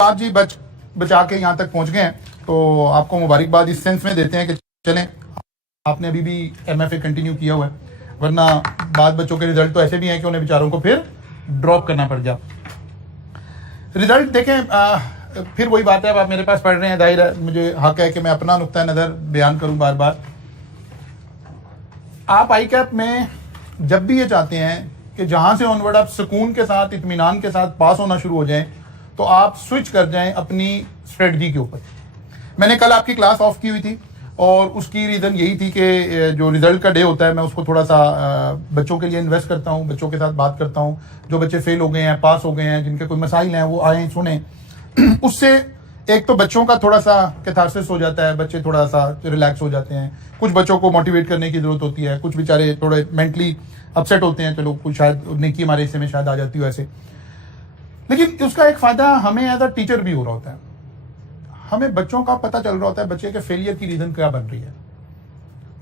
आप जी बचा के यहाँ तक पहुंच गए हैं तो आपको मुबारकबाद इस सेंस में देते हैं कि चलें, आपने अभी भी एमएफए कंटिन्यू किया हुआ है, वरना बाद बच्चों के रिजल्ट तो ऐसे भी हैं कि उन्हें बेचारों को फिर ड्रॉप करना पड़ जाए। रिजल्ट देखें, फिर वही बात है, अब आप मेरे पास पढ़ रहे हैं, जाहिर है मुझे हक है कि मैं अपना नुक्ता नज़र बयान करूं बार बार। आप आई कैप में जब भी ये चाहते हैं कि जहां से ऑनवर्ड आप सुकून के साथ इत्मीनान के साथ पास होना शुरू हो जाएं, तो आप स्विच कर जाएं अपनी स्ट्रेटजी के ऊपर। मैंने कल आपकी क्लास ऑफ की हुई थी और उसकी रीज़न यही थी कि जो रिजल्ट का डे होता है मैं उसको थोड़ा सा बच्चों के लिए इन्वेस्ट करता हूँ, बच्चों के साथ बात करता हूँ, जो बच्चे फेल हो गए हैं, पास हो गए हैं, जिनके कोई मसाइल हैं वो आए सुने। उससे एक तो बच्चों का थोड़ा सा कैथारसिस हो जाता है, बच्चे थोड़ा सा रिलैक्स हो जाते हैं। कुछ बच्चों को मोटिवेट करने की जरूरत होती है, कुछ बेचारे थोड़े मेंटली अपसेट होते हैं, चलो कुछ शायद नेकी हमारे हिस्से में शायद आ जाती हो ऐसे। लेकिन उसका एक फायदा हमें एज अ टीचर भी हो रहा होता है, हमें बच्चों का पता चल रहा होता है बच्चे के फेलियर की रीजन क्या बन रही है।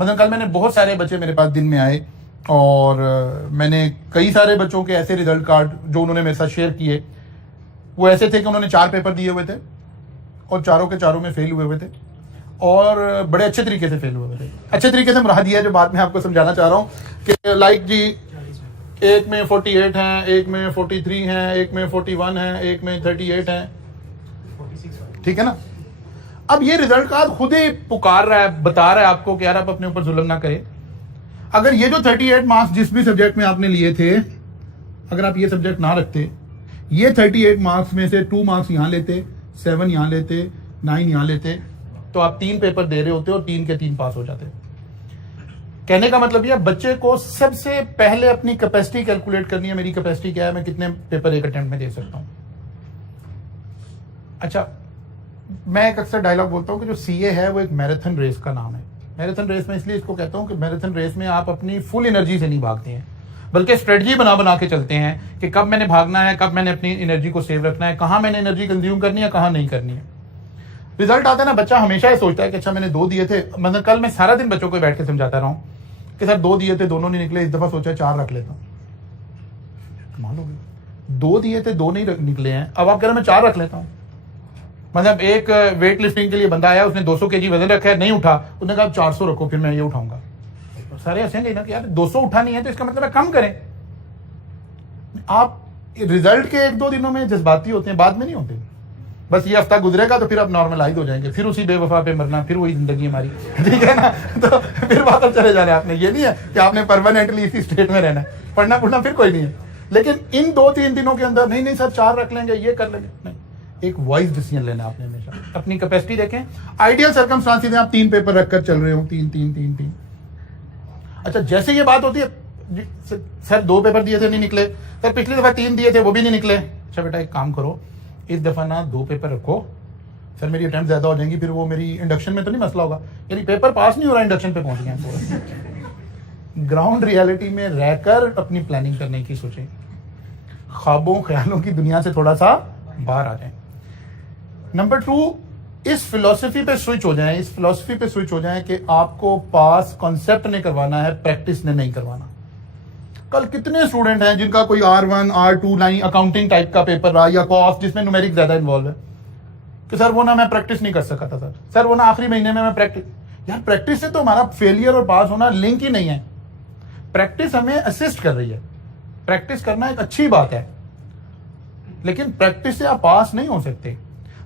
मतलब कल मैंने बहुत सारे बच्चे मेरे पास दिन में आए और मैंने कई सारे बच्चों के ऐसे रिजल्ट कार्ड जो उन्होंने मेरे साथ शेयर किए, वो ऐसे थे कि उन्होंने 4 पेपर दिए हुए थे और चारों के चारों में फेल हुए थे और बड़े अच्छे तरीके से फेल हुए थे। अच्छे तरीके से मुराद दिया है जो बात मैं आपको समझाना चाह रहा हूँ कि लाइक जी, एक में 48 हैं, एक में 43 हैं, एक में 41 हैं, एक में 38 हैं, ठीक है ना। अब ये रिजल्ट कार्ड खुद ही पुकार रहा है, बता रहा है आपको कि यार आप अपने ऊपर जुल्म ना करें। अगर ये जो 38 मार्क्स जिस भी सब्जेक्ट में आपने लिए थे, अगर आप ये सब्जेक्ट ना रखते, ये 38 मार्क्स में से 2 मार्क्स यहां लेते, 7 यहां लेते, 9 यहां लेते, तो आप 3 पेपर दे रहे होते और 3 के 3 पास हो जाते। कहने का मतलब यह बच्चे को सबसे पहले अपनी कैपेसिटी कैलकुलेट करनी है। मेरी कैपेसिटी क्या है, मैं कितने पेपर एक अटेम्प्ट में दे सकता हूं। अच्छा, मैं एक अक्सर डायलॉग बोलता हूं कि जो सीए है वो एक मैराथन रेस का नाम है। मैराथन रेस में इसलिए इसको कहता हूं कि मैराथन रेस में आप अपनी फुल एनर्जी से नहीं भागते हैं, बल्कि स्ट्रेटजी बना के चलते हैं कि कब मैंने भागना है, कब मैंने अपनी एनर्जी को सेव रखना है, कहां मैंने एनर्जी कंज्यूम करनी है, कहां नहीं करनी है। रिजल्ट आता है ना, बच्चा हमेशा ये सोचता है कि अच्छा मैंने 2 दिए थे। मतलब कल मैं सारा दिन बच्चों को बैठ के समझाता रहा हूं कि सर 2 दिए थे, दोनों नहीं निकले, इस दफा सोचा 4 रख लेता हूं। कमाल हो गई, 2 दिए थे, 2 नहीं निकले हैं, अब आप कह रहे मैं 4 रख लेता हूं। मतलब एक वेट लिफ्टिंग के लिए बंदा आया, उसने 200 kg वजन रखा है, नहीं उठा, उसने कहा 400 रखो, फिर मैं ये उठाऊंगा। सारे हंसेंगे ना कि यार 200 उठा नहीं है तो इसका मतलब है कम करें। आप रिजल्ट के 1-2 दिनों में जज्बाती होते हैं, बाद में नहीं होते। बस ये हफ्ता गुजरेगा तो फिर आप नॉर्मलाइज हो जाएंगे, फिर उसी बेवफा पे मरना, फिर वही जिंदगी हमारी, ठीक है ना। तो फिर वापस चले जाने आपने, ये नहीं है कि आपने परमानेंटली इसी स्टेट में रहना है, पढ़ना पढ़ना फिर कोई नहीं है। लेकिन इन 2-3 दिनों के अंदर नहीं सर 4 रख लेंगे, ये कर लेंगे, नहीं, एक वाइज डिसीजन लेना आपने हमेशा। अपनी कैपेसिटी देखें, आइडियल सर्कमस्टांसेस में आप 3 पेपर रखकर चल रहे हो, 3। अच्छा, जैसे ये बात होती है सर 2 पेपर दिए थे नहीं निकले, सर पिछली दफा 3 दिए थे वो भी नहीं निकले। अच्छा बेटा एक काम करो, इस दफा ना 2 पेपर रखो, सर मेरी अटेम्प्ट ज्यादा हो जाएंगी, फिर वो मेरी इंडक्शन में तो नहीं मसला होगा। यानी पेपर पास नहीं हो रहा, इंडक्शन पे पहुंच गए। ग्राउंड रियलिटी में रहकर अपनी प्लानिंग करने की सोचें, ख्वाबों ख्यालों की दुनिया से थोड़ा सा बाहर आ जाए। नंबर 2, इस फिलॉसफी पे स्विच हो जाएं, इस फिलॉसफी पे स्विच हो जाएं कि आपको पास कॉन्सेप्ट ने करवाना है, प्रैक्टिस ने नहीं करवाना। कल कितने स्टूडेंट हैं जिनका कोई R1 R2 नहीं अकाउंटिंग टाइप का पेपर रहा या कॉस्ट जिसमें न्यूमेरिक ज्यादा इन्वॉल्व है कि सर वो ना मैं प्रैक्टिस नहीं कर सका था, सर वो ना आखिरी महीने में मैं प्रैक्टिस। यार प्रैक्टिस से तो हमारा फेलियर और पास होना लिंक ही नहीं है। प्रैक्टिस हमें असिस्ट कर रही है, प्रैक्टिस करना एक अच्छी बात है, लेकिन प्रैक्टिस से आप पास नहीं हो सकते।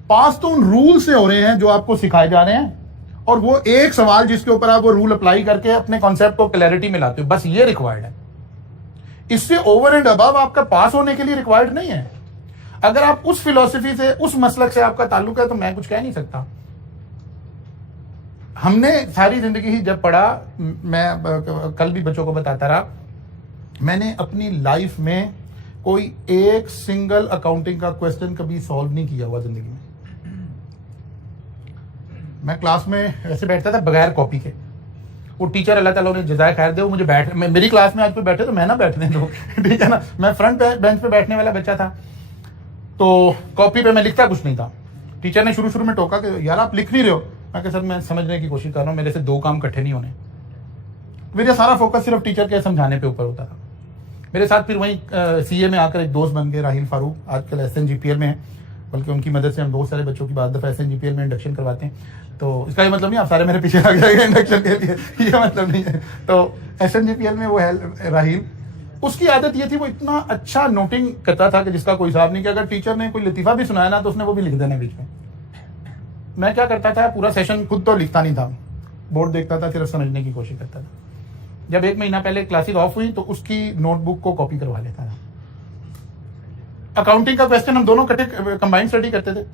पास तो उन रूल से हो रहे हैं जो आपको सिखाए जा रहे हैं, और वो एक सवाल जिसके ऊपर आप वो रूल अप्लाई करके अपने कॉन्सेप्ट को क्लैरिटी में लाते हो, बस ये रिक्वायर्ड है। इससे ओवर एंड अबव आपका पास होने के लिए रिक्वायर्ड नहीं है। अगर आप उस फिलॉसफी से, उस मसलक से आपका ताल्लुक है तो मैं कुछ कह नहीं सकता। हमने सारी जिंदगी ही जब पढ़ा, मैं कल भी बच्चों को बताता रहा, मैंने अपनी लाइफ में कोई एक सिंगल अकाउंटिंग का क्वेश्चन कभी सॉल्व नहीं किया हुआ जिंदगी में। मैं क्लास में ऐसे बैठता था बगैर कॉपी के, वो टीचर अल्लाह ताला उन्हें जज़ाए खैर दे, वो मुझे मेरी क्लास में आज कोई बैठे तो मैं ना बैठने दो, ठीक है ना। मैं फ्रंट बेंच पे बैठने वाला बच्चा था, तो कॉपी पे मैं लिखता कुछ नहीं था। टीचर ने शुरू में टोका कि यार आप लिख नहीं रहे हो। मैं कहा सर मैं समझने की कोशिश कर रहा हूँ, मेरे से 2 काम इकट्ठे नहीं होने। मेरा सारा फोकस सिर्फ टीचर के समझाने पे ऊपर होता था। मेरे साथ फिर वहीं सीए में आकर एक दोस्त बन गए, राहिल फारूक, आजकल SNGPL में है। बल्कि उनकी मदद से हम बहुत सारे बच्चों की बाद दफ़ा SNGPL में इंडक्शन करवाते हैं। तो इसका ये मतलब नहीं आप सारे मेरे पीछे आ जाएंगे इंडक्शन के लिए, ये मतलब नहीं है। तो SNGPL में वो है राहील, उसकी आदत ये थी, वो इतना अच्छा नोटिंग करता था कि जिसका कोई हिसाब नहीं, कि अगर टीचर ने कोई लतीफ़ा भी सुनाया ना तो उसने वो भी लिख देना बीच में। मैं क्या करता था, पूरा सेशन खुद तो लिखता नहीं था, बोर्ड देखता था, सिर्फ समझने की कोशिश करता था। जब 1 महीना पहले क्लासेस ऑफ हुई तो उसकी नोटबुक को कॉपी करवा लेता था। अकाउंटिंग का क्वेश्चन हम दोनों कंबाइंड स्टडी करते थे।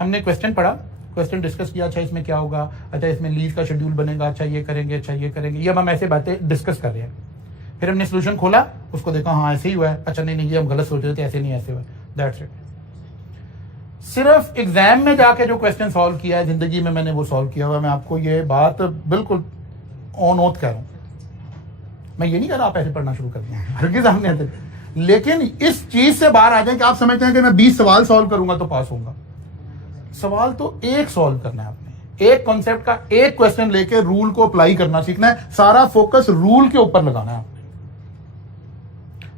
हमने क्वेश्चन पढ़ा, क्वेश्चन डिस्कस किया, अच्छा इसमें क्या होगा, अच्छा इसमें लीज का शेड्यूल बनेगा, अच्छा ये करेंगे, अच्छा ये करेंगे, ये हम ऐसे बातें डिस्कस कर रहे हैं। फिर हमने सोल्यूशन खोला, उसको देखा, हाँ ऐसे ही हुआ है, अच्छा नहीं ये हम गलत सोच रहे थे, ऐसे नहीं ऐसे हुआ, दैट्स इट। सिर्फ एग्जाम में जाके जो क्वेश्चन सॉल्व किया है जिंदगी में मैंने वो सॉल्व किया हुआ। मैं आपको ये बात बिल्कुल ऑन ओथ कह रहा हूँ। मैं ये नहीं कह रहा आप ऐसे पढ़ना शुरू कर दें, हरगिज़ हमने ऐसे, लेकिन इस चीज से बाहर आ जाए कि आप समझते हैं कि मैं 20 सवाल सॉल्व करूंगा तो पास होऊंगा। सवाल तो एक सॉल्व करना है आपने, एक कॉन्सेप्ट का एक क्वेश्चन लेके रूल को अप्लाई करना सीखना है, सारा फोकस रूल के ऊपर लगाना है आपने।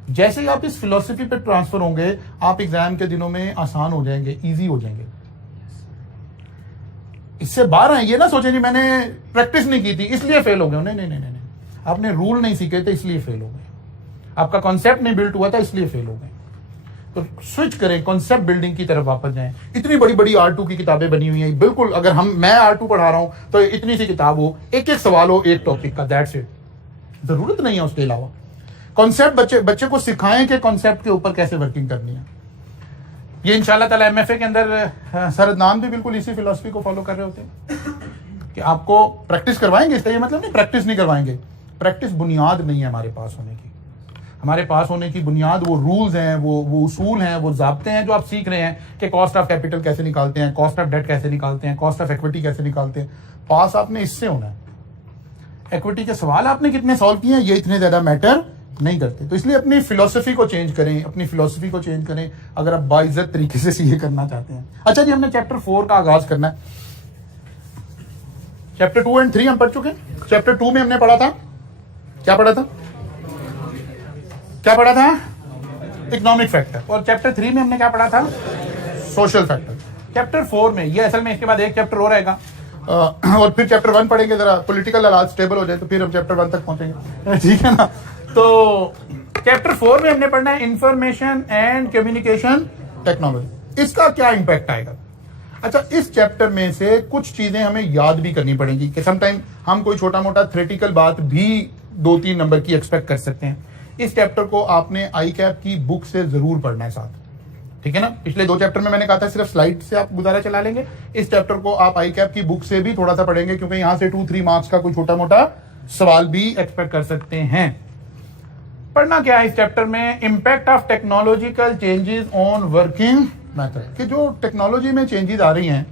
जैसे ही आप इस फिलॉसफी पे ट्रांसफर होंगे, आप एग्जाम के दिनों में आसान हो जाएंगे, इजी हो जाएंगे। इससे बाहर आए, ये ना सोचे जी मैंने प्रैक्टिस नहीं की थी इसलिए फेल हो गए। नहीं नहीं नहीं नहीं, आपने रूल नहीं सीखे थे इसलिए फेल हो गए, आपका कॉन्सेप्ट नहीं बिल्ड हुआ था इसलिए फेल हो गए। तो स्विच करें, कॉन्सेप्ट बिल्डिंग की तरफ वापस जाएं। इतनी बड़ी बड़ी R2 की किताबें बनी हुई हैं, बिल्कुल अगर मैं R2 पढ़ा रहा हूं तो इतनी सी किताब हो, एक एक सवाल हो एक टॉपिक का, दैट्स इट। जरूरत नहीं है उसके अलावा। कॉन्सेप्ट बच्चे को सिखाएं कि कॉन्सेप्ट के ऊपर कैसे वर्किंग करनी है। ये इंशाल्लाह ताला MFA के अंदर सर नाम भी बिल्कुल इसी फिलॉसफी को फॉलो कर रहे होते हैं कि आपको प्रैक्टिस करवाएंगे। इसका ये मतलब नहीं प्रैक्टिस नहीं करवाएंगे, प्रैक्टिस बुनियाद नहीं है हमारे पास होने की। हमारे पास होने की बुनियाद वो रूल्स हैं, वो उसूल हैं, वो ज़ाब्ते हैं जो आप सीख रहे हैं कि कॉस्ट ऑफ कैपिटल कैसे निकालते हैं, कॉस्ट ऑफ डेट कैसे निकालते हैं, कॉस्ट ऑफ इक्विटी कैसे निकालते हैं। पास आपने इससे होना है। इक्विटी के सवाल आपने कितने सॉल्व किए हैं ये इतने ज्यादा मैटर नहीं करते। तो इसलिए अपनी फिलोसफी को चेंज करें, अपनी फिलोसफी को चेंज करें अगर आप बाइज्जत तरीके से सीए करना चाहते हैं। अच्छा जी, हमने चैप्टर 4 का आगाज करना है। चैप्टर 2 और 3 हम पढ़ चुके हैं। चैप्टर 2 में हमने पढ़ा था, क्या पढ़ा था? Economic factor. और चैप्टर 3 में हमने क्या पढ़ा था? Social factor. चैप्टर 4 में ये असल में इसके बाद एक चैप्टर और आएगा और फिर चैप्टर 1 पढ़ेंगे, जरा पॉलिटिकल हालात स्टेबल हो जाए तो फिर हम चैप्टर 1 तक पहुंचेंगे, ठीक है ना। तो चैप्टर 4 में हमने पढ़ना है इंफॉर्मेशन एंड कम्युनिकेशन टेक्नोलॉजी। इसका क्या इंपैक्ट आएगा? अच्छा, इस चैप्टर में से कुछ चीजें हमें याद भी करनी पड़ेंगी कि समटाइम हम कोई छोटा मोटा थ्योरेटिकल बात भी 2-3 नंबर की एक्सपेक्ट कर सकते हैं। इस चैप्टर को आपने ICAP की बुक से जरूर पढ़ना है साथ, ठीक है ना। पिछले 2 चैप्टर में मैंने कहा था सिर्फ स्लाइड से आप गुजारा चला लेंगे, इस चैप्टर को आप ICAP की बुक से भी थोड़ा सा पढ़ेंगे क्योंकि यहां से 2-3 मार्क्स का कोई छोटा मोटा सवाल भी एक्सपेक्ट कर सकते हैं। पढ़ना क्या है इस चैप्टर में? Impact of technological changes on working method. कि जो टेक्नोलॉजी में चेंजेस आ रही हैं,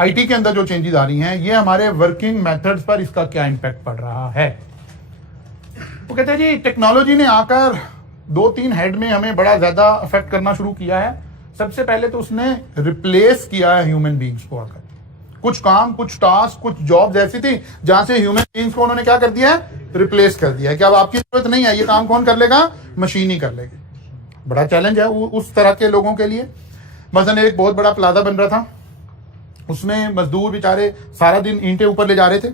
IT के अंदर जो चेंजेस आ रही हैं, ये हमारे वर्किंग मेथड्स पर इसका क्या इंपैक्ट पड़ रहा है। वो कहते हैं जी टेक्नोलॉजी ने आकर 2-3 हेड में हमें बड़ा ज्यादा अफेक्ट करना शुरू किया है। सबसे पहले तो उसने रिप्लेस किया है ह्यूमन बींग्स को आकर। कुछ काम, कुछ टास्क, कुछ जॉब्स ऐसी थी जहां से ह्यूमन बींग्स को उन्होंने क्या कर दिया है? रिप्लेस कर दिया है कि अब आपकी जरूरत नहीं है, ये काम कौन कर लेगा? मशीन ही कर लेगी। बड़ा चैलेंज है उस तरह के लोगों के लिए। मसलन एक बहुत बड़ा प्लाजा बन रहा था, उसमें मजदूर बेचारे सारा दिन ईंटें ऊपर ले जा रहे थे।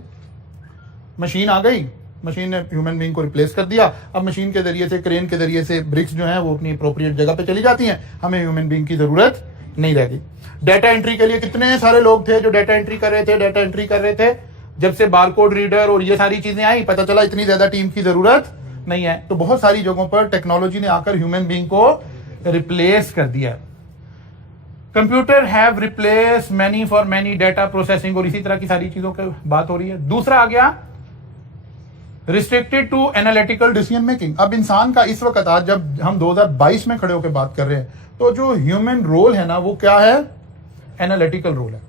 मशीन आ गई, मशीन ने ह्यूमन बीइंग को रिप्लेस कर दिया। अब मशीन के जरिए से, क्रेन के जरिए से ब्रिक्स जो है वो अपनी अप्रोप्रिएट जगह पे चली जाती हैं, हमें ह्यूमन बीइंग की जरूरत नहीं रहती। डाटा एंट्री के लिए कितने सारे लोग थे जो डाटा एंट्री कर रहे थे। जब से बारकोड रीडर और ये सारी चीजें आई, पता चला इतनी ज्यादा टीम की जरूरत नहीं है। तो बहुत सारी जगहों पर टेक्नोलॉजी ने आकर ह्यूमन बीइंग को रिप्लेस कर दिया। Computer have replace many for many data processing, और इसी तरह की सारी चीजों की बात हो रही है। दूसरा आ गया restricted to analytical decision making. अब इंसान का इस वक्त, आज जब हम 2022 में खड़े होकर बात कर रहे हैं, तो जो ह्यूमन रोल है ना वो क्या है? एनालिटिकल रोल है।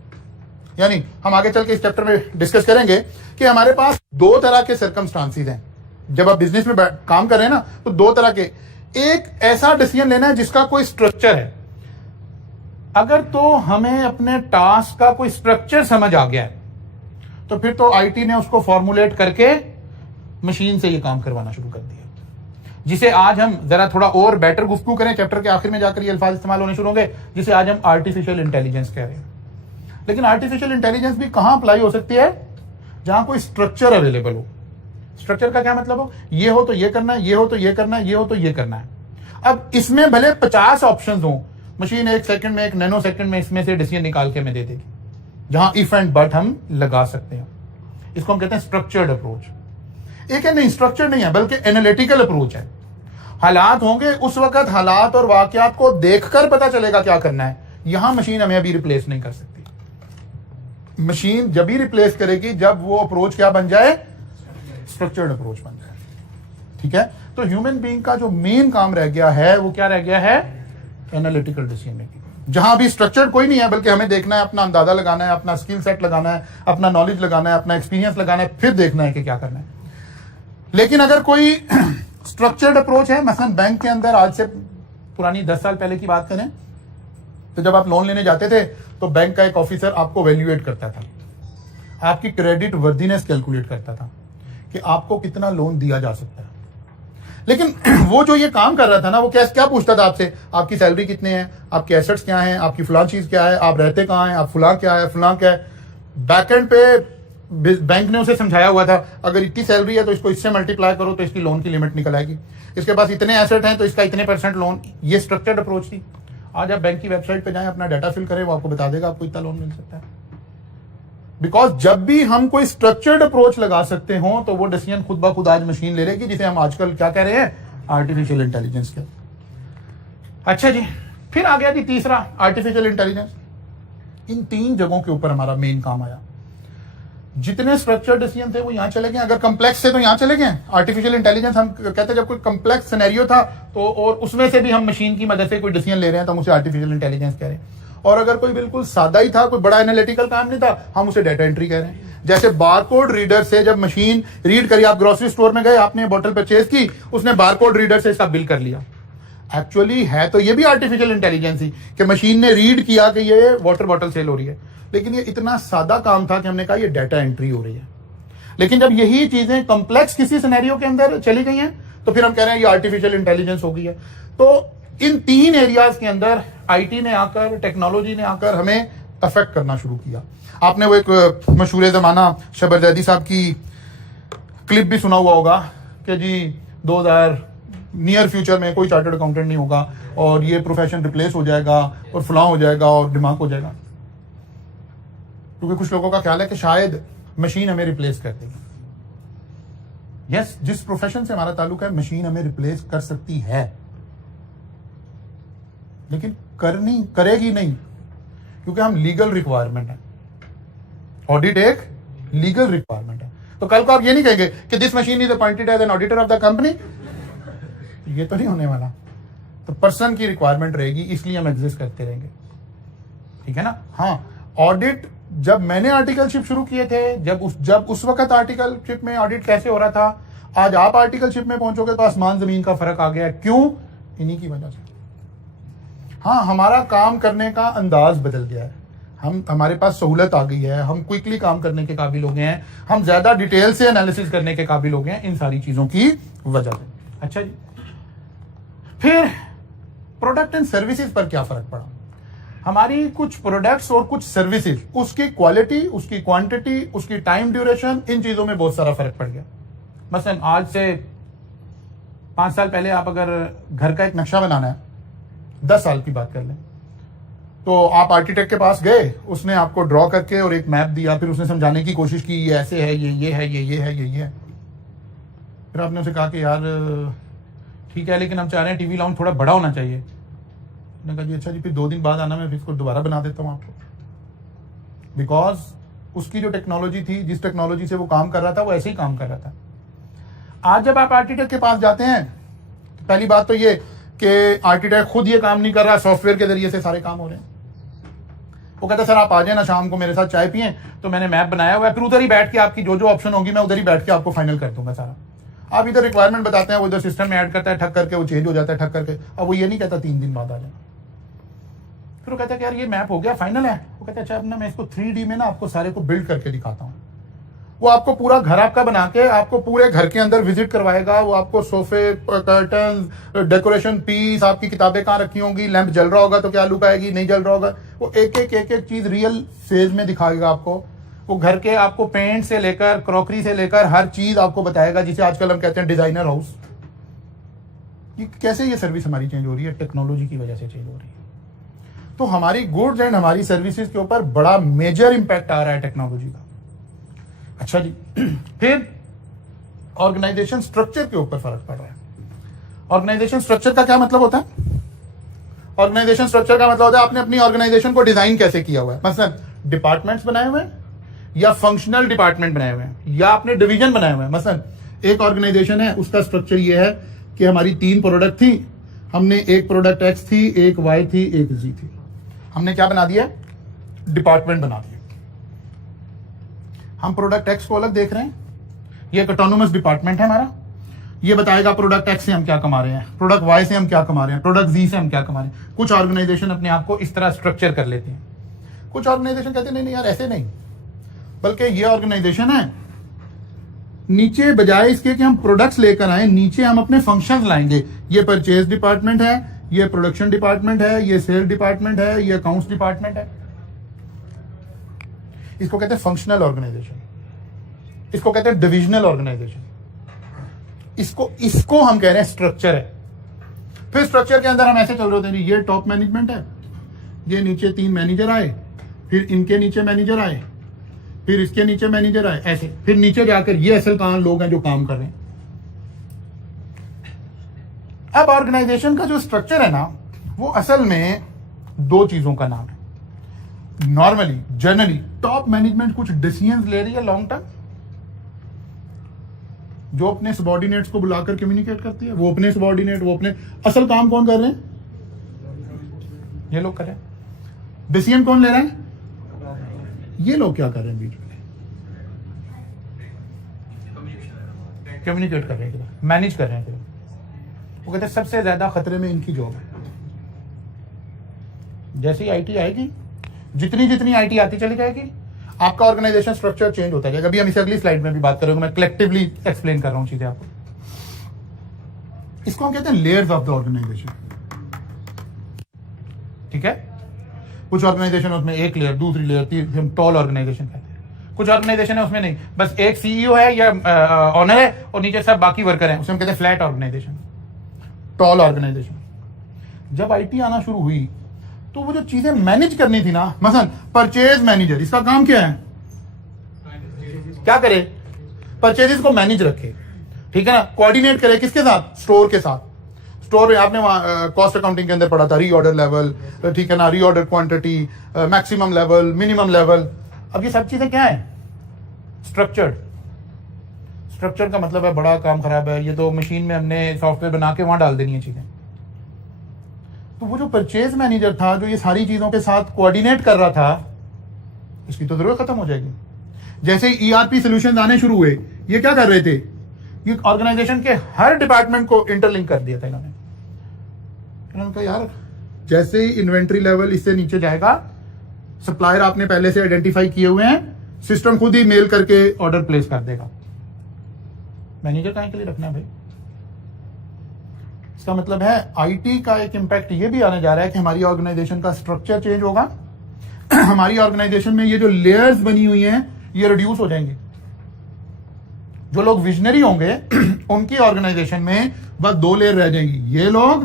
यानी हम आगे चल के इस चैप्टर में डिस्कस करेंगे कि हमारे पास 2 तरह के सर्कमस्टांसेस हैं। जब आप बिजनेस में काम कर रहे हैं ना, तो 2 तरह के। एक ऐसा डिसीजन लेना है जिसका कोई स्ट्रक्चर है। अगर तो हमें अपने टास्क का कोई स्ट्रक्चर समझ आ गया है तो फिर तो IT ने उसको फॉर्मुलेट करके मशीन से ये काम करवाना शुरू कर दिया। जिसे आज हम जरा थोड़ा और बेटर गुफ्तगू करें, चैप्टर के आखिर में जाकर ये अल्फाज इस्तेमाल होने शुरू होंगे, जिसे आज हम आर्टिफिशियल इंटेलिजेंस कह रहे हैं। लेकिन आर्टिफिशियल इंटेलिजेंस भी कहां अप्लाई हो सकती है? जहां कोई स्ट्रक्चर अवेलेबल हो। स्ट्रक्चर का क्या मतलब हो? ये हो तो ये करना है, ये हो तो ये करना है, ये हो तो ये करना है। अब इसमें भले 50 ऑप्शंस हो, मशीन 1 सेकंड में, 1 नैनो सेकंड में इसमें से डिसीजन निकाल के हमें दे देगी, जहां इफ एंड बट हम लगा सकते हैं। इसको हम कहते हैं स्ट्रक्चर्ड अप्रोच। एक है नहीं, स्ट्रक्चर नहीं है, बल्कि एनालिटिकल अप्रोच है। हालात होंगे, उस वक्त हालात और वाकयात को देखकर पता चलेगा क्या करना है। यहां मशीन हमें अभी रिप्लेस नहीं कर सकती। मशीन जब भी रिप्लेस करेगी जब वो अप्रोच क्या बन जाए? स्ट्रक्चर्ड अप्रोच बन जाए। ठीक है, तो ह्यूमन बीइंग का जो मेन काम रह गया है वो क्या रह गया है? Analytical decision making. जहां भी स्ट्रक्चर्ड कोई नहीं है, बल्कि हमें देखना है, अपना अंदाजा लगाना है, अपना स्किल सेट लगाना है, अपना नॉलेज लगाना है, अपना एक्सपीरियंस लगाना है, फिर देखना है कि क्या करना है। लेकिन अगर कोई स्ट्रक्चर्ड अप्रोच है, मसलन बैंक के अंदर, आज से पुरानी 10 साल पहले की बात करें तो जब आप लोन लेने जाते थे तो बैंक का एक ऑफिसर आपको वैल्यूएट करता था, आपकी क्रेडिट वर्दीनेस कैलकुलेट करता था कि आपको कितना लोन दिया जा सकता है। लेकिन वो जो ये काम कर रहा था ना, वो क्या पूछता था आपसे? आपकी सैलरी कितने हैं, आपके एसेट्स क्या हैं, आपकी फलां चीज क्या है, आप रहते कहाँ हैं, आप फलां क्या है, फलां क्या है। बैकएंड पे बैंक ने उसे समझाया हुआ था, अगर इतनी सैलरी है तो इसको इससे मल्टीप्लाई करो तो इसकी लोन की लिमिट निकल आएगी, इसके पास इतने एसेट हैं तो इसका इतने % लोन। ये स्ट्रक्चर्ड अप्रोच थी। आज आप बैंक की वेबसाइट पे जाएं, अपना डाटा फिल करें, वो आपको बता देगा आपको इतना लोन मिल सकता है। बिकॉज जब भी हम कोई स्ट्रक्चर्ड अप्रोच लगा सकते हो तो वो डिसीजन खुद ब खुद आज मशीन ले लेगी, जिसे हम आजकल क्या कह रहे हैं? आर्टिफिशियल इंटेलिजेंस के। अच्छा जी, फिर आ गया जी तीसरा, आर्टिफिशियल इंटेलिजेंस। इन 3 जगहों के ऊपर हमारा मेन काम आया। जितने स्ट्रक्चर्ड डिसीजन थे वो यहां चले गए, अगर कम्प्लेक्स थे तो यहां चले गए। आर्टिफिशियल इंटेलिजेंस हम कहते हैं जब कोई कम्प्लेक्स सिनेरियो था तो, और उसमें से भी हम मशीन की मदद से कोई डिसीजन ले रहे हैं तो हम उसे आर्टिफिशियल इंटेलिजेंस कह रहे हैं। और अगर कोई बिल्कुल सादा ही था, कोई बड़ा एनालिटिकल काम नहीं था, हम उसे डाटा एंट्री कह रहे हैं। जैसे बारकोड रीडर से जब मशीन रीड करी, आप ग्रोसरी स्टोर में गए, आपने बोतल परचेज की, उसने बारकोड रीडर से इसका बिल कर लिया। एक्चुअली है तो ये भी आर्टिफिशियल इंटेलिजेंस ही कि मशीन ने रीड किया कि ये वाटर बॉटल सेल हो रही है, लेकिन ये इतना सादा काम था कि हमने कहा ये डाटा एंट्री हो रही है। लेकिन जब यही चीजें कॉम्प्लेक्स किसी सिनेरियो के अंदर चली गई हैं तो फिर हम कह रहे हैं ये आर्टिफिशियल इंटेलिजेंस हो गई है। तो इन 3 एरियाज के अंदर आईटी ने आकर, टेक्नोलॉजी ने आकर हमें अफेक्ट करना शुरू किया। आपने वो एक मशहूर जमाना शबर जैदी साहब की क्लिप भी सुना हुआ होगा कि जी 2000 नियर फ्यूचर में कोई चार्टर्ड अकाउंटेंट नहीं होगा और ये प्रोफेशन रिप्लेस हो जाएगा और फलां हो जाएगा और दिमाग हो जाएगा। क्योंकि कुछ लोगों का ख्याल है कि शायद मशीन हमें रिप्लेस कर देगी। यस, जिस प्रोफेशन से हमारा ताल्लुक है मशीन हमें रिप्लेस कर सकती है, लेकिन करेगी नहीं, क्योंकि हम लीगल रिक्वायरमेंट है। ऑडिट एक लीगल रिक्वायरमेंट है। तो कल को आप ये नहीं कहेंगे कि this machine is appointed as an auditor of the company, ये तो नहीं होने वाला। तो पर्सन की रिक्वायरमेंट रहेगी, इसलिए हम एग्जिस्ट करते रहेंगे। ठीक है ना? हाँ, ऑडिट जब मैंने आर्टिकलशिप शुरू किए थे, जब उस वक्त आर्टिकलशिप में ऑडिट कैसे हो रहा था, आज आप आर्टिकलशिप में पहुंचोगे तो आसमान जमीन का फर्क आ गया। क्यों? इन्हीं की वजह से। हाँ, हमारा काम करने का अंदाज बदल गया है, हमारे पास सहूलत आ गई है, हम क्विकली काम करने के काबिल हो गए हैं, हम ज्यादा डिटेल से एनालिसिस करने के काबिल हो गए हैं, इन सारी चीजों की वजह से। अच्छा जी, फिर प्रोडक्ट एंड सर्विसेज पर क्या फर्क पड़ा? हमारी कुछ प्रोडक्ट्स और कुछ सर्विसेज, उसकी क्वालिटी, उसकी क्वांटिटी, उसकी टाइम ड्यूरेशन, इन चीजों में बहुत सारा फर्क पड़ गया। मसलन आज से 5 साल पहले आप अगर घर का एक नक्शा बनाना है, 10 साल की बात कर लें, तो आप आर्किटेक्ट के पास गए, उसने आपको ड्रॉ करके और एक मैप दिया, फिर उसने समझाने की कोशिश की ये ऐसे है, ये है, ये है, ये है। फिर आपने उसे कहा कि यार ठीक है, लेकिन हम चाह रहे हैं टीवी लाउंज थोड़ा बड़ा होना चाहिए। उसने कहा जी अच्छा जी, फिर 2 दिन बाद आना, मैं फिर इसको दोबारा बना देता हूँ आपको। बिकॉज उसकी जो टेक्नोलॉजी थी, जिस टेक्नोलॉजी से वो काम कर रहा था, वो ऐसे ही काम कर रहा था। आज जब आप आर्किटेक्ट के पास जाते हैं, तो पहली बात तो ये कि आर्किटेक्ट खुद ये काम नहीं कर रहा, सॉफ्टवेयर के जरिए से सारे काम हो रहे हैं। वो कहता है सर आप आ जाए ना शाम को मेरे साथ चाय पिए, तो मैंने मैप बनाया हुआ है, फिर उधर ही बैठ के आपकी जो जो ऑप्शन होगी मैं उधर ही बैठ के आपको फाइनल कर दूंगा सारा। आप इधर रिक्वायरमेंट बताते हैं, वो इधर सिस्टम में ऐड करता है, ठक करके वो चेंज हो जाता है, ठक करके। अब वो ये नहीं कहता 3 दिन बाद आ जाना। फिर वो कहता है कि यार ये मैप हो गया, फाइनल है। वो कहता है अच्छा अब ना मैं इसको 3D में ना आपको सारे को बिल्ड करके दिखाता हूँ। वो आपको पूरा घर आपका बना के आपको पूरे घर के अंदर विजिट करवाएगा। वो आपको सोफे, कर्टन, डेकोरेशन पीस, आपकी किताबें कहाँ रखी होंगी, लैंप जल रहा होगा तो क्या लुक आएगी, नहीं जल रहा होगा, वो एक एक चीज रियल फेज में दिखाएगा आपको। वो घर के आपको पेंट से लेकर क्रॉकरी से लेकर हर चीज आपको बताएगा, जिसे आजकल हम कहते हैं डिजाइनर हाउस। कैसे ये सर्विस हमारी चेंज हो रही है? टेक्नोलॉजी की वजह से चेंज हो रही है। तो हमारी गुड्स एंड हमारी सर्विसेज के ऊपर बड़ा मेजर इंपैक्ट आ रहा है टेक्नोलॉजी का। अच्छा जी, फिर ऑर्गेनाइजेशन स्ट्रक्चर के ऊपर फर्क पड़ रहा है। ऑर्गेनाइजेशन स्ट्रक्चर का क्या मतलब होता है? ऑर्गेनाइजेशन स्ट्रक्चर का मतलब होता है आपने अपनी ऑर्गेनाइजेशन को डिजाइन कैसे किया हुआ है। मतलब डिपार्टमेंट्स बनाए हुए हैं या फंक्शनल डिपार्टमेंट बनाए हुए हैं या आपने डिवीजन बनाए हुए हैं। मतलब एक ऑर्गेनाइजेशन है, उसका स्ट्रक्चर ये है कि हमारी 3 प्रोडक्ट थी, हमने एक प्रोडक्ट एक्स थी, एक वाई थी, एक जी थी। हमने क्या बना दिया? डिपार्टमेंट बना दिया। हम प्रोडक्ट एक्स को अलग देख रहे हैं, ये एक ऑटोनोमस डिपार्टमेंट है हमारा, ये बताएगा प्रोडक्ट एक्स से हम क्या कमा रहे हैं, प्रोडक्ट वाई से हम क्या कमा रहे हैं, प्रोडक्ट जी से हम क्या कमा रहे हैं। कुछ ऑर्गेनाइजेशन अपने आप को इस तरह स्ट्रक्चर कर लेते हैं। कुछ ऑर्गेनाइजेशन कहते हैं नहीं यार ऐसे नहीं, बल्कि ये ऑर्गेनाइजेशन है, नीचे बजाय इसके कि हम प्रोडक्ट्स लेकर आए, नीचे हम अपने फंक्शंस लाएंगे। ये परचेज डिपार्टमेंट है, ये प्रोडक्शन डिपार्टमेंट है, ये सेल डिपार्टमेंट है, ये अकाउंट्स डिपार्टमेंट है। इसको कहते हैं फंक्शनल ऑर्गेनाइजेशन, इसको कहते हैं डिविजनल ऑर्गेनाइजेशन, इसको हम कह रहे हैं स्ट्रक्चर है। फिर स्ट्रक्चर के अंदर हम ऐसे चल रहे होते हैं, ये टॉप मैनेजमेंट है, ये नीचे 3 मैनेजर आए, फिर इनके नीचे मैनेजर आए, फिर इसके नीचे मैनेजर आए, ऐसे फिर नीचे जाकर ये असल काम लोग हैं जो काम कर रहे हैं। अब ऑर्गेनाइजेशन का जो स्ट्रक्चर है ना, वो असल में 2 चीजों का नाम है। नॉर्मली जनरली टॉप मैनेजमेंट कुछ डिसीजंस ले रही है लॉन्ग टर्म, जो अपने सबॉर्डिनेट्स को बुलाकर कम्युनिकेट करती है। वो अपने सबॉर्डिनेट, वो अपने असल काम कौन कर रहे हैं? ये लोग कर रहे हैं। डिसीजन कौन ले रहे हैं? ये लोग क्या कर रहे हैं? बीच में कम्युनिकेट कर रहे हैं, मैनेज कर रहे हैं। वो कहते हैं सबसे ज्यादा खतरे में इनकी जॉब है। जैसे ही आईटी आएगी, जितनी आईटी आती चली जाएगी, आपका ऑर्गेनाइजेशन स्ट्रक्चर चेंज होता जाएगा। अभी हम इसे अगली स्लाइड में भी बात करेंगे, मैं कलेक्टिवली एक्सप्लेन कर रहा हूं चीजें आपको। इसको हम कहते हैं लेयर्स ऑफ द ऑर्गेनाइजेशन। ठीक है, कुछ ऑर्गेनाइजेशन उसमें 1 लेयर, दूसरी लेयर, तीसरी, हम टॉल ऑर्गेनाइजेशन कहते हैं। कुछ ऑर्गेनाइजेशन है उसमें नहीं, बस एक सीईओ है या ऑनर है और नीचे सब बाकी वर्कर हैं, उसे हम कहते हैं फ्लैट ऑर्गेनाइजेशन, टॉल ऑर्गेनाइजेशन। जब आईटी आना शुरू हुई तो वो जो चीजें मैनेज करनी थी ना, मसलन परचेज मैनेजर, इसका काम क्या है? क्या करे? परचेजेस को मैनेज रखे, ठीक है ना, कोऑर्डिनेट करे किसके साथ? स्टोर के साथ। स्टोर में आपने कॉस्ट अकाउंटिंग के अंदर पढ़ा था, रीऑर्डर लेवल, ठीक है ना, reorder quantity, maximum level, minimum level. अब ये सब चीजें क्या है? स्ट्रक्चर्ड। स्ट्रक्चर का मतलब है बड़ा काम खराब है, ये तो मशीन में हमने सॉफ्टवेयर बना के वहां डाल देनी है चीजें। तो वो जो परचेज मैनेजर था, जो ये सारी चीजों के साथ कोऑर्डिनेट कर रहा था, इसकी तो जरूरत खत्म हो जाएगी। जैसे ही ईआरपी सॉल्यूशंस आने शुरू हुए, ये क्या कर रहे थे? ये ऑर्गेनाइजेशन के हर डिपार्टमेंट को इंटरलिंक कर दिया था इन्होंने कहा यार, जैसे ही इन्वेंट्री लेवल इससे नीचे जाएगा, सप्लायर आपने पहले से आइडेंटिफाई किए हुए हैं, सिस्टम खुद ही मेल करके ऑर्डर प्लेस कर देगा। मैनेजर कहीं के लिए रखना है भाई? इसका मतलब है आईटी का एक इंपैक्ट ये भी आने जा रहा है कि हमारी ऑर्गेनाइजेशन का स्ट्रक्चर चेंज होगा। हमारी ऑर्गेनाइजेशन में ये जो लेयर्स बनी हुई हैं, ये रिड्यूस हो जाएंगी। जो लोग विजनरी होंगे उनकी ऑर्गेनाइजेशन में बस 2 लेयर रह जाएंगी, ये लोग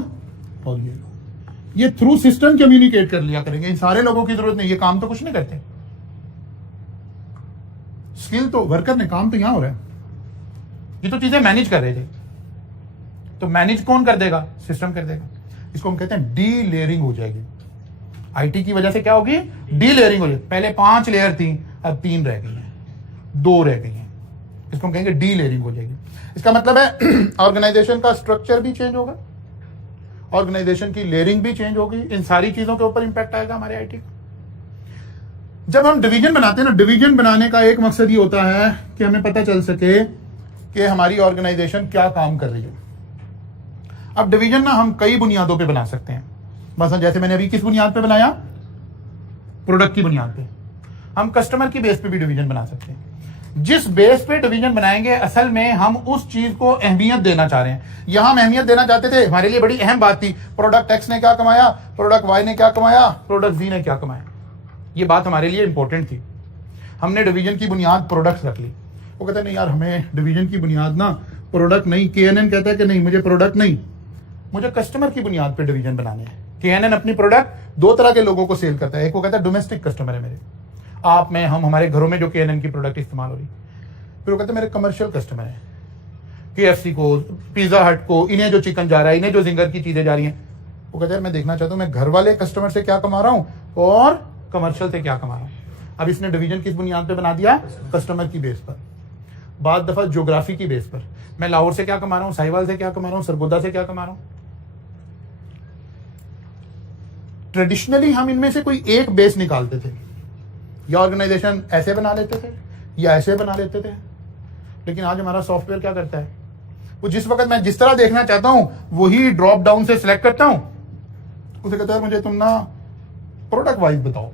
और ये लोग। ये थ्रू सिस्टम कम्युनिकेट कर लिया करेंगे। इन सारे लोगों की जरूरत नहीं, ये काम तो कुछ नहीं करते। स्किल तो वर्कर ने, काम तो यहां हो रहा है। ये तो चीजें मैनेज कर रहे थे, तो मैनेज कौन कर देगा? सिस्टम कर देगा। इसको हम कहते हैं डी लेयरिंग हो जाएगी। आईटी की वजह से क्या होगी? डी लेयरिंग हो जाएगी। पहले 5 लेयर थी, अब 3 रह गई हैं, 2 रह गई हैं। इसको हम कहेंगे डी लेयरिंग हो जाएगी। इसका मतलब है ऑर्गेनाइजेशन का स्ट्रक्चर भी चेंज होगा, ऑर्गेनाइजेशन की लेयरिंग भी चेंज होगी। इन सारी चीजों के ऊपर इंपैक्ट आएगा हमारे आईटी का। जब हम डिवीजन बनाते हैं ना, डिवीजन बनाने का एक मकसद ही होता है कि हमें पता चल सके कि हमारी ऑर्गेनाइजेशन क्या काम कर रही है। अब डिवीजन ना हम कई बुनियादों पे बना सकते हैं। मतलब जैसे मैंने अभी किस बुनियाद पे बनाया? प्रोडक्ट की बुनियाद पे। हम कस्टमर की बेस पे भी डिवीजन बना सकते हैं। जिस बेस पे डिवीजन बनाएंगे असल में हम उस चीज को अहमियत देना चाह रहे हैं। यहां हम अहमियत देना चाहते थे, हमारे लिए बड़ी अहम बात थी, प्रोडक्ट एक्स ने क्या कमाया, प्रोडक्ट वाई ने क्या कमाया, प्रोडक्ट जी ने क्या कमाया। ये बात हमारे लिए इंपॉर्टेंट थी। हमने डिवीजन की बुनियाद प्रोडक्ट्स रख ली। वो कहते नहीं यार, हमें डिवीजन की बुनियाद ना प्रोडक्ट नहीं, KNN कहता है कि नहीं मुझे प्रोडक्ट नहीं, मुझे कस्टमर की बुनियाद पे डिवीजन बनाने हैं। KNN अपनी प्रोडक्ट दो तरह के लोगों को सेल करता है। एक वो कहता है डोमेस्टिक कस्टमर है मेरे, आप में हम हमारे घरों में जो KNN की प्रोडक्ट इस्तेमाल हो रही। फिर वो कहते हैं मेरे कमर्शियल कस्टमर है, KFC को, पिज्जा हट को, इन्हें जो चिकन जा रहा है, इन्हें जो जिंगर की चीजें जा रही हैं। वो कहते हैं मैं देखना चाहता हूं मैं घर वाले कस्टमर से क्या कमा रहा हूं और कमर्शियल से क्या कमा रहा हूं। अब इसने डिवीजन किस बुनियाद पे बना दिया, कस्टमर की बेस पर, बाद दफा ज्योग्राफी की बेस पर। मैं लाहौर से क्या कमा रहा हूं, साहिवाल से क्या कमा रहा हूं, सरगोदा से क्या कमा रहा हूं। ट्रेडिशनली हम इनमें से कोई एक बेस निकालते थे, या ऑर्गेनाइजेशन ऐसे बना लेते थे या ऐसे बना लेते थे। लेकिन आज हमारा सॉफ्टवेयर क्या करता है, वो जिस वक्त मैं जिस तरह देखना चाहता हूं वही ड्रॉप डाउन से सिलेक्ट करता हूं, उसे कहता है मुझे तुम ना प्रोडक्ट वाइज बताओ।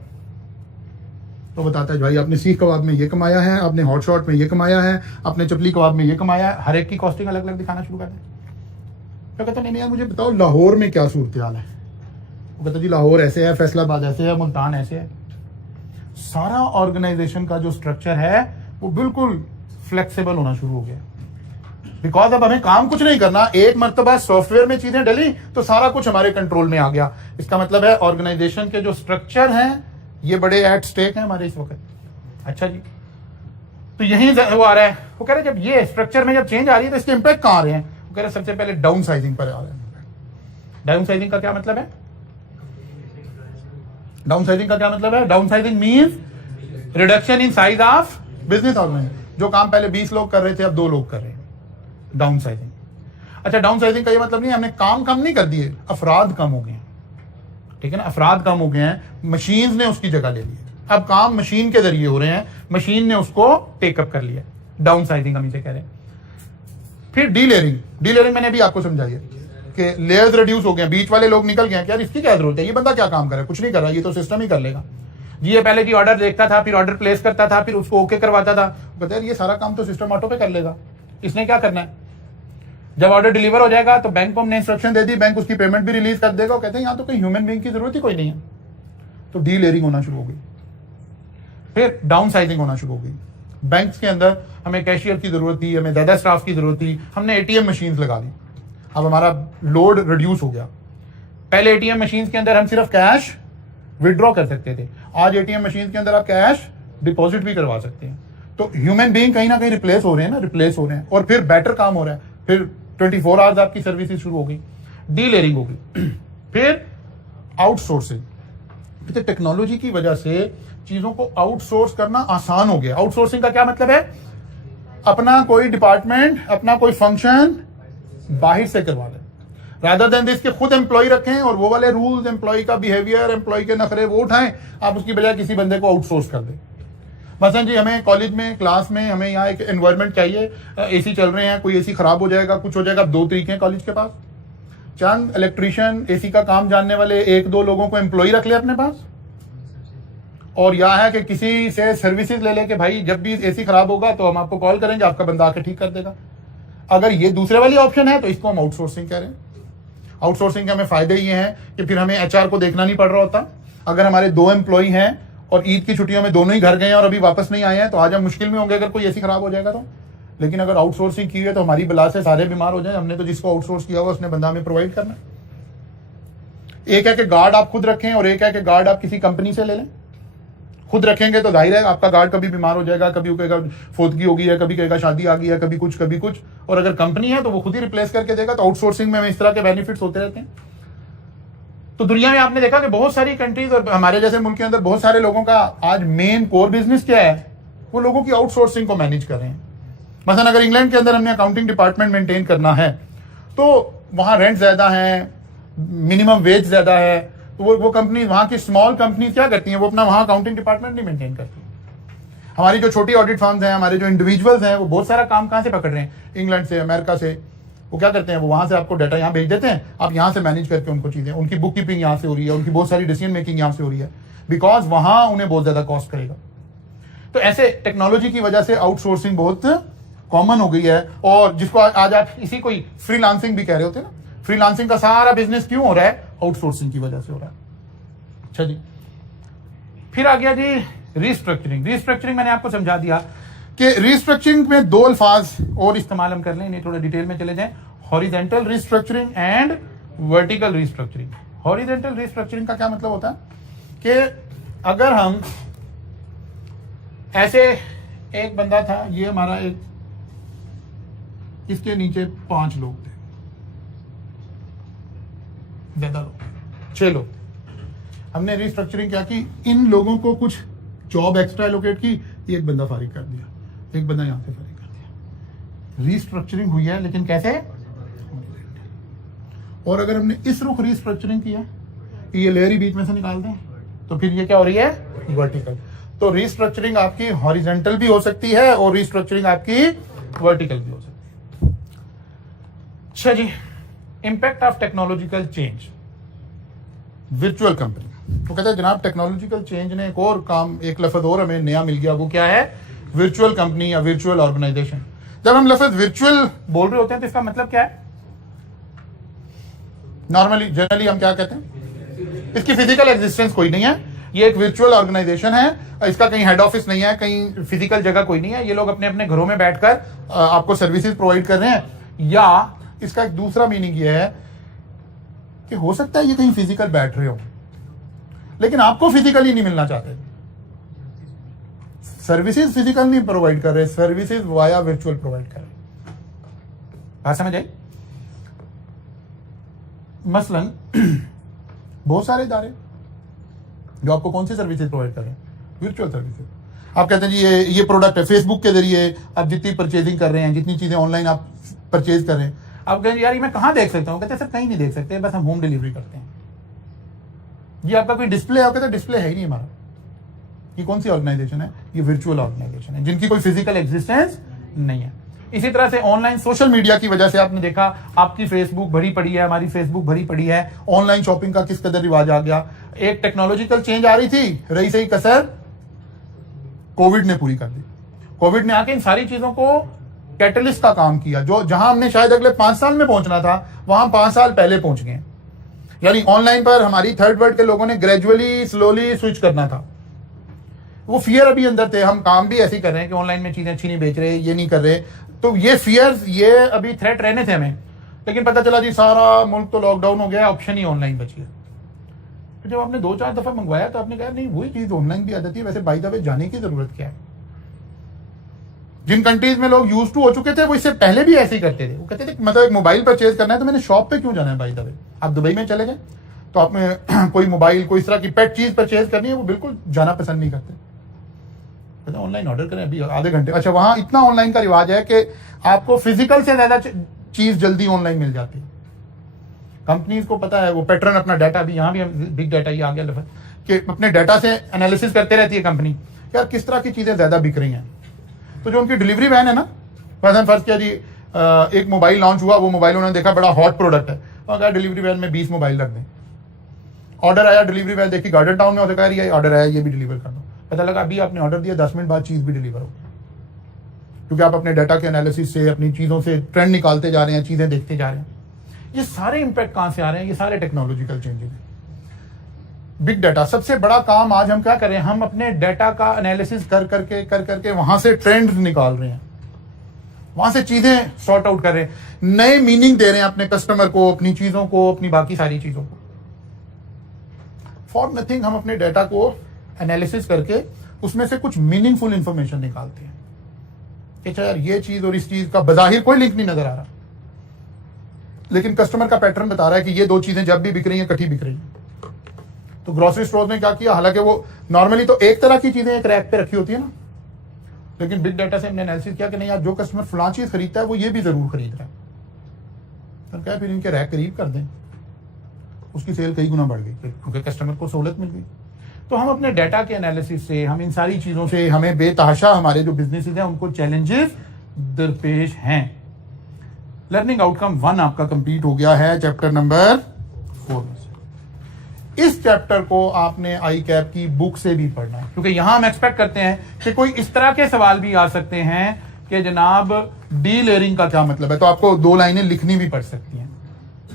तो बताता है भाई आपने सीख कबाब में ये कमाया है, आपने हॉट शॉट में ये कमाया है, आपने चपली कबाब में ये कमाया है। हर एक की कॉस्टिंग अलग अलग दिखाना शुरू करते हैं। तो कहता नहीं यार मुझे बताओ लाहौर में क्या सूरत हाल है। वो कहता जी लाहौर ऐसे है, फैसलाबाद ऐसे है, मुल्तान ऐसे है। सारा ऑर्गेनाइजेशन का जो स्ट्रक्चर है वो बिल्कुल फ्लेक्सिबल होना शुरू हो गया। बिकॉज अब हमें काम कुछ नहीं करना, एक मर्तबा सॉफ्टवेयर में चीजें डली तो सारा कुछ हमारे कंट्रोल में आ गया। इसका मतलब है ऑर्गेनाइजेशन के जो स्ट्रक्चर हैं ये बड़े एट स्टेक हैं हमारे इस वक्त। अच्छा जी, तो यही वो आ रहा है। वो कह रहे जब ये स्ट्रक्चर में जब चेंज आ रही है तो इसके इंपैक्ट कहां आ रहे हैं। वो कह रहे सबसे पहले डाउन साइजिंग पर आ रहे हैं। डाउन साइजिंग का क्या मतलब है, डाउन साइजिंग का क्या मतलब है, downsizing means reduction in size of business organisation. जो काम पहले 20 लोग कर रहे थे अब 2 लोग कर रहे हैं, डाउन साइजिंग। अच्छा, डाउन साइजिंग का ये मतलब नहीं हमने काम कम नहीं कर दिए, अफराद कम हो गए हैं। ठीक है ना, अफराद कम हो गए हैं, मशीन ने उसकी जगह ले ली है। अब काम मशीन के जरिए हो रहे हैं, मशीन ने उसको टेकअप कर लिया। डाउन साइजिंग हम इसे कह रहे हैं। फिर डीलेयरिंग, डीलेयरिंग मैंने अभी आपको समझाई है कि लेयर्स रिड्यूस हो गए, बीच वाले लोग निकल गए। यार इसकी क्या जरूरत है, ये बंदा क्या काम कर रहा है, कुछ नहीं कर रहा, ये तो सिस्टम ही कर लेगा जी। ये पहले जी ऑर्डर देखता था, फिर ऑर्डर प्लेस करता था, फिर उसको ओके करवाता था। कहते हैं ये सारा काम तो सिस्टम ऑटो पे कर लेगा, इसने क्या करना है। जब ऑर्डर डिलीवर हो जाएगा तो बैंक को हमने इंस्ट्रक्शन दे दी, बैंक उसकी पेमेंट भी रिलीज कर देगा। कहते हैं यहाँ तो कोई ह्यूमन बीइंग की जरूरत ही कोई नहीं है। तो डीलेयरिंग होना शुरू हो गई। फिर डाउन साइजिंग होना शुरू हो गई। बैंक्स के अंदर हमें कैशियर की जरूरत थी, हमें ज्यादा स्टाफ की जरूरत थी, हमने ATM मशीन लगा दी। अब हमारा लोड रिड्यूस हो गया। पहले ATM मशीन के अंदर हम सिर्फ कैश विड्रॉ कर सकते थे, आज ATM मशीन के अंदर आप कैश डिपॉजिट भी करवा सकते हैं। तो ह्यूमन बीइंग कहीं ना कहीं रिप्लेस हो रहे हैं ना, रिप्लेस हो रहे हैं, और फिर बेटर काम हो रहा है। फिर 24 आवर्स आपकी सर्विसेज शुरू हो गई, डीलेयरिंग हो गई। फिर आउटसोर्सिंग, तो टेक्नोलॉजी की वजह से चीजों को आउटसोर्स करना आसान हो गया। आउटसोर्सिंग का क्या मतलब है, अपना कोई डिपार्टमेंट, अपना कोई फंक्शन बाहर से करवा लें, रादर देन दिस के खुद एम्प्लॉय रखें और वो वाले रूल्स, एम्प्लॉय का बिहेवियर, एम्प्लॉय के नखरे वो उठाएं, आप उसकी बजाय किसी बंदे को आउटसोर्स कर दें। मसलन जी हमें कॉलेज में, क्लास में हमें यहाँ एक एनवायरनमेंट चाहिए, AC चल रहे हैं, कोई AC खराब हो जाएगा, कुछ हो जाएगा। 2 तरीके हैं कॉलेज के पास, चंद इलेक्ट्रीशियन AC का काम जानने वाले 1-2 लोगों को एम्प्लॉय रख ले अपने पास, और यह है कि किसी से सर्विसेज ले ले कि भाई जब भी AC खराब होगा तो हम आपको कॉल करेंगे, आपका बंदा आके ठीक कर देगा। अगर ये दूसरे वाली ऑप्शन है तो इसको हम आउटसोर्सिंग कह रहे हैं। आउटसोर्सिंग के हमें फायदे ये हैं कि फिर हमें HR को देखना नहीं पड़ रहा होता। अगर हमारे 2 एम्प्लॉय हैं और ईद की छुट्टियों में दोनों ही घर गए हैं और अभी वापस नहीं आए हैं, तो आज हम मुश्किल में होंगे अगर कोई AC खराब हो जाएगा तो। लेकिन अगर आउटसोर्सिंग की है तो हमारी बला से सारे बीमार हो जाए, हमने तो जिसको आउटसोर्स किया हुआ उसने बंदा हमें प्रोवाइड करना। एक है कि गार्ड आप खुद रखें और एक है कि गार्ड आप किसी कंपनी से ले लें। खुद रखेंगे तो जाहिर है आपका गार्ड कभी बीमार हो जाएगा, कभी कहेगा फोतगी होगी है, कभी कहेगा शादी आ गई है, कभी कुछ कभी कुछ। और अगर कंपनी है तो वो खुद ही रिप्लेस करके देगा। तो आउटसोर्सिंग में हमें इस तरह के बेनिफिट्स होते रहते हैं। तो दुनिया में आपने देखा कि बहुत सारी कंट्रीज और हमारे जैसे मुल्क के अंदर बहुत सारे लोगों का आज मेन कोर बिजनेस क्या है, वो लोगों की आउटसोर्सिंग को मैनेज कर रहे हैं। मसलन अगर इंग्लैंड के अंदर हमने अकाउंटिंग डिपार्टमेंट मेंटेन करना है तो वहां रेंट ज्यादा है, मिनिमम वेज ज्यादा है, तो वो कंपनी, वहां की स्मॉल कंपनी क्या करती हैं, वो अपना वहां अकाउंटिंग डिपार्टमेंट नहीं मेंटेन करती। हमारी जो छोटी ऑडिट फर्म्स हैं, हमारे जो इंडिविजुअल्स हैं, वो बहुत सारा काम कहां से पकड़ रहे हैं, इंग्लैंड से, अमेरिका से। वो क्या करते हैं, वो वहां से आपको डाटा यहाँ भेज देते हैं, आप यहाँ से मैनेज करके उनको चीजें, उनकी बुक कीपिंग यहाँ से हो रही है, उनकी बहुत सारी डिसीजन मेकिंग यहाँ से हो रही है, बिकॉज वहां उन्हें बहुत ज्यादा कॉस्ट करेगा। तो ऐसे टेक्नोलॉजी की वजह से आउटसोर्सिंग बहुत कॉमन हो गई है, और जिसको आज आप इसी कोई फ्रीलांसिंग भी कह रहे होते हैं ना, फ्रीलांसिंग का सारा बिजनेस क्यों हो रहा है? आउटसोर्सिंग की वजह से हो रहा है। अच्छा जी, फिर आ गया जी रीस्ट्रक्चरिंग। रीस्ट्रक्चरिंग मैंने आपको समझा दिया कि रीस्ट्रक्चरिंग में दो अल्फाज और इस्तेमाल हम कर लें, इन्हें थोड़ा डिटेल में चले जाएं। Horizontal restructuring and vertical restructuring. Horizontal restructuring का क्या मतलब होता है कि अगर हम ऐसे, एक बंदा था, ये हमारा एक, इसके नीचे 5 लोग थे, ज्यादा लोग, 6 लोग। हमने रीस्ट्रक्चरिंग क्या की, इन लोगों को कुछ जॉब एक्स्ट्रा एलोकेट की, एक बंदा फारिग कर दिया, एक बंदा यहां से फारिग कर दिया। रीस्ट्रक्चरिंग हुई है, लेकिन कैसे? और अगर हमने इस रुख रीस्ट्रक्चरिंग किया, ये लेयर ही बीच में से निकाल दें, तो फिर ये क्या हो रही है? वर्टिकल। तो रीस्ट्रक्चरिंग आपकी हॉरिजेंटल भी हो सकती है और रीस्ट्रक्चरिंग आपकी वर्टिकल भी हो सकती है। अच्छा जी, impact of technological change, virtual company. तो कहते हैं जनाब टेक्नोलॉजिकल चेंज ने एक और काम, एक लफ्ज और हमें नया मिल गया, वो क्या है? वर्चुअल कंपनी या वर्चुअल ऑर्गेनाइजेशन। जब हम लफ्ज वर्चुअल बोल रहे होते हैं तो इसका मतलब क्या है? नॉर्मली जनरली हम क्या कहते हैं? इसकी फिजिकल एग्जिस्टेंस कोई नहीं है, ये एक वर्चुअल ऑर्गेनाइजेशन है, इसका कहीं हेड ऑफिस नहीं है, कहीं फिजिकल जगह कोई नहीं है, ये लोग अपने अपने घरों में बैठकर आपको सर्विसेज प्रोवाइड कर रहे हैं। या इसका एक दूसरा मीनिंग ये है कि हो सकता है ये कहीं फिजिकल बैठ रहे हो, लेकिन आपको फिजिकली नहीं मिलना चाहते, सर्विसेज फिजिकल नहीं प्रोवाइड कर रहे, सर्विसेज वाया वर्चुअल प्रोवाइड कर रहे। बात समझ आई? मसलन बहुत सारे इदारे जो आपको कौन सी सर्विसेज प्रोवाइड कर रहे हैं? Virtual services. आप कहते हैं जी ये प्रोडक्ट है, फेसबुक के जरिए आप जितनी परचेजिंग कर रहे हैं, जितनी चीजें ऑनलाइन आप परचेज कर रहे हैं, आप कहें यार ये मैं कहां देख सकता हूं? कहते हैं सर कहीं नहीं देख सकते, बस हम होम डिलीवरी करते हैं। ये आपका कोई डिस्प्ले है? कहते हैं डिस्प्ले है ही नहीं हमारा। ये कौन सी ऑर्गेनाइजेशन है? ये वर्चुअल ऑर्गेनाइजेशन है, जिनकी कोई फिजिकल एग्जिस्टेंस नहीं है। इसी तरह से ऑनलाइन सोशल मीडिया की वजह से आपने देखा, आपकी फेसबुक भरी पड़ी है, हमारी फेसबुक भरी पड़ी है, ऑनलाइन शॉपिंग का किस कदर रिवाज आ गया। एक टेक्नोलॉजिकल चेंज आ रही थी, रही सही कसर कोविड ने पूरी कर दी। कोविड ने आके इन सारी चीजों को कैटलिस्ट का काम किया, जो जहां हमने शायद अगले 5 साल में पहुंचना था, वहां 5 साल पहले पहुंच गए। यानी ऑनलाइन पर हमारी थर्ड वर्ल्ड के लोगों ने ग्रेजुअली स्लोली स्विच करना था। वो फियर अभी अंदर थे, हम काम भी ऐसे ही कर रहे हैं कि ऑनलाइन में चीजें अच्छी नहीं बेच रहे, ये नहीं कर रहे, तो ये फियर्स, ये अभी थ्रेट रहने थे हमें। लेकिन पता चला जी सारा मुल्क तो लॉकडाउन हो गया, ऑप्शन ही ऑनलाइन बची है। तो जब आपने 2-4 दफा मंगवाया तो आपने कहा नहीं वही चीज ऑनलाइन भी आ जाती है, वैसे बाय द वे जाने की जरूरत क्या है? जिन कंट्रीज में लोग यूज टू हो चुके थे वो इससे पहले भी ऐसे ही करते थे। वो कहते थे मतलब एक मोबाइल परचेज करना है तो मैंने शॉप पे क्यों जाना है? बाय द वे आप दुबई में चले गए तो आपने कोई मोबाइल, कोई इस तरह की पेट चीज परचेज करनी है, वो बिल्कुल जाना पसंद नहीं करते, ऑनलाइन ऑर्डर करें अभी आधे घंटे। अच्छा, वहां इतना ऑनलाइन का रिवाज है कि आपको फिजिकल से ज्यादा चीज जल्दी ऑनलाइन मिल जाती है। कंपनीज को पता है, वो पैटर्न अपना डाटा भी, यहां भी बिग डाटा ही आ गया लफ्ज, कि अपने डाटा से एनालिसिस करते रहती है कंपनी, यार किस तरह की चीजें ज्यादा बिक रही हैं। तो जो उनकी डिलीवरी वैन है ना, फर्स्ट किया जी एक मोबाइल लॉन्च हुआ, वो मोबाइल उन्होंने देखा बड़ा हॉट प्रोडक्ट है, और डिलीवरी वैन में 20 मोबाइल रख दें। ऑर्डर आया, डिलीवरी वैन देखी गार्डन टाउन में, होता है ऑर्डर आया, ये भी डिलीवर कर दो। पता लगा अभी आपने ऑर्डर दिया, 10 मिनट बाद चीज भी डिलीवर हो गई, क्योंकि आप अपने डाटा के एनालिसिस से, अपनी चीजों से ट्रेंड निकालते जा रहे हैं, चीजें देखते जा रहे हैं। ये सारे इंपैक्ट कहां से आ रहे हैं? ये सारे टेक्नोलॉजिकल चेंजेस हैं। बिग डाटा सबसे बड़ा काम आज हम क्या कर रहे हैं? हम अपने डाटा का एनालिसिस कर करके वहां से ट्रेंड निकाल रहे हैं, वहां से चीजें सॉर्ट आउट कर रहे हैं, नए मीनिंग दे रहे हैं अपने कस्टमर को, अपनी चीजों को, अपनी बाकी सारी चीजों को। फॉर नथिंग हम अपने डाटा को एनालिसिस करके उसमें से कुछ मीनिंगफुल इंफॉर्मेशन निकालते हैं कि यार ये चीज और इस चीज का बजाहिर कोई लिंक नहीं नजर आ रहा, लेकिन कस्टमर का पैटर्न बता रहा है कि ये दो चीजें जब भी बिक रही हैं इकट्ठी बिक रही हैं। तो ग्रोसरी स्टोर ने क्या किया, हालांकि वो नॉर्मली तो एक तरह की चीजें एक रैक पे रखी होती है ना, लेकिन बिग डाटा से हमने एनालिसिस किया कि नहीं यार, जो कस्टमर फलां चीज खरीदता है वो ये भी जरूर खरीद रहा है, तो क्या फिर इनके रैक करीब कर दें, उसकी सेल कई गुना बढ़ गई क्योंकि कस्टमर को सहूलत मिल गई। तो हम अपने डाटा के एनालिसिस से, हम इन सारी चीजों से, हमें बेतहाशा हमारे जो बिजनेसेस हैं उनको चैलेंजेस दरपेश हैं। लर्निंग आउटकम 1 आपका कंप्लीट हो गया है चैप्टर नंबर 4 में से। इस चैप्टर को आपने आई कैप की बुक से भी पढ़ना है, क्योंकि यहां हम एक्सपेक्ट करते हैं कि कोई इस तरह के सवाल भी आ सकते हैं कि जनाब डी लेयरिंग का क्या मतलब है, तो आपको 2 लाइनें लिखनी भी पड़ सकती हैं,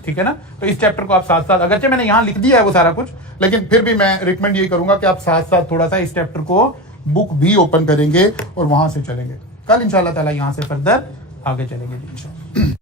ठीक है ना। तो इस चैप्टर को आप साथ साथ, अगरचे मैंने यहां लिख दिया है वो सारा कुछ, लेकिन फिर भी मैं रिकमेंड ये करूंगा कि आप साथ साथ थोड़ा सा इस चैप्टर को बुक भी ओपन करेंगे और वहां से चलेंगे। कल इंशाल्लाह ताला यहां से फर्दर आगे चलेंगे जी इंशाल्लाह।